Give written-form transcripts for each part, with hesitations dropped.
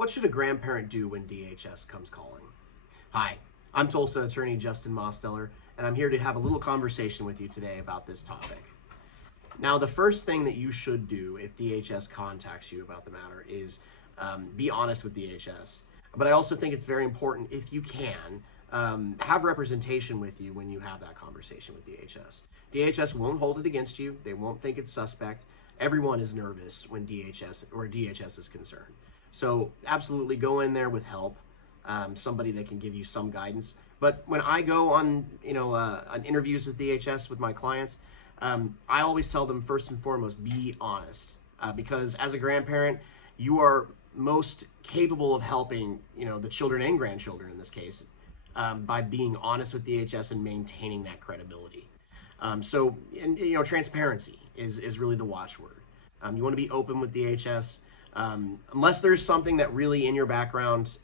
What should a grandparent do when DHS comes calling? Hi, I'm Tulsa attorney Justin Mosteller, and I'm here to have a little conversation with you today about this topic. Now, the first thing that you should do if DHS contacts you about the matter is be honest with DHS. But I also think it's very important, if you can, have representation with you when you have that conversation with DHS. DHS won't hold it against you. They won't think it's suspect. Everyone is nervous when DHS is concerned. So absolutely go in there with help, somebody that can give you some guidance. But when I go on, on interviews with DHS with my clients, I always tell them first and foremost, be honest, because as a grandparent, you are most capable of helping, the children and grandchildren in this case, by being honest with DHS and maintaining that credibility. Transparency is really the watchword. You want to be open with DHS. Unless there's something that really in your background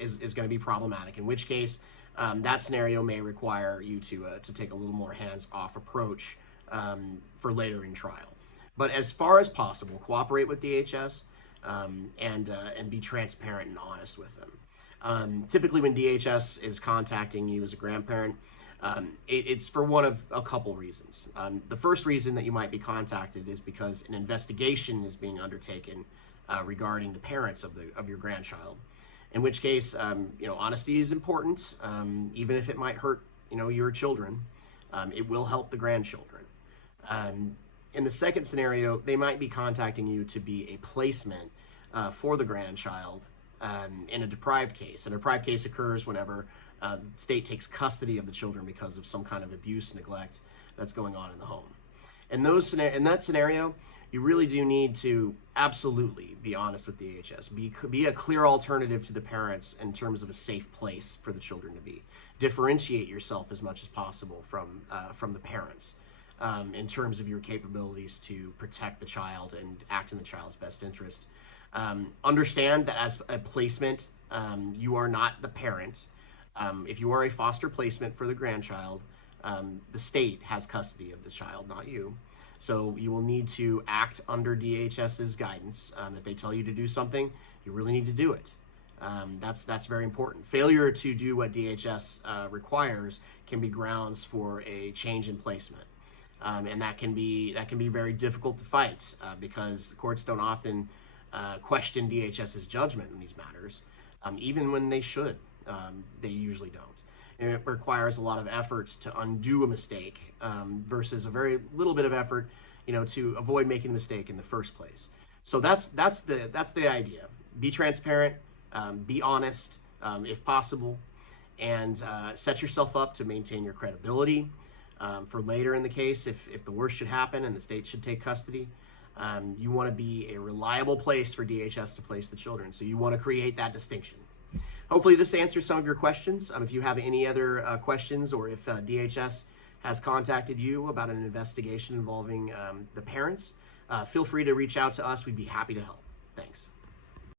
is going to be problematic, in which case that scenario may require you to take a little more hands-off approach for later in trial. But as far as possible, cooperate with DHS and be transparent and honest with them. Typically when DHS is contacting you as a grandparent, it's for one of a couple reasons. The first reason that you might be contacted is because an investigation is being undertaken regarding the parents of your grandchild, in which case, honesty is important, even if it might hurt, your children. It will help the grandchildren. In the second scenario, they might be contacting you to be a placement for the grandchild in a deprived case. A deprived case occurs whenever the state takes custody of the children because of some kind of abuse, neglect that's going on in the home. In that scenario, you really do need to absolutely be honest with DHS. Be a clear alternative to the parents in terms of a safe place for the children to be. Differentiate yourself as much as possible from the parents in terms of your capabilities to protect the child and act in the child's best interest. Understand that as a placement, you are not the parent. If you are a foster placement for the grandchild, the state has custody of the child, not you. So you will need to act under DHS's guidance. If they tell you to do something, you really need to do it. That's very important. Failure to do what DHS requires can be grounds for a change in placement. And that can be very difficult to fight because the courts don't often question DHS's judgment in these matters, even when they should. They usually don't. And it requires a lot of effort to undo a mistake versus a very little bit of effort, to avoid making the mistake in the first place. So that's the idea. Be transparent, be honest if possible, and set yourself up to maintain your credibility for later in the case if the worst should happen and the state should take custody. You want to be a reliable place for DHS to place the children. So you want to create that distinction. Hopefully this answers some of your questions. If you have any other questions, or if DHS has contacted you about an investigation involving the parents, feel free to reach out to us. We'd be happy to help. Thanks.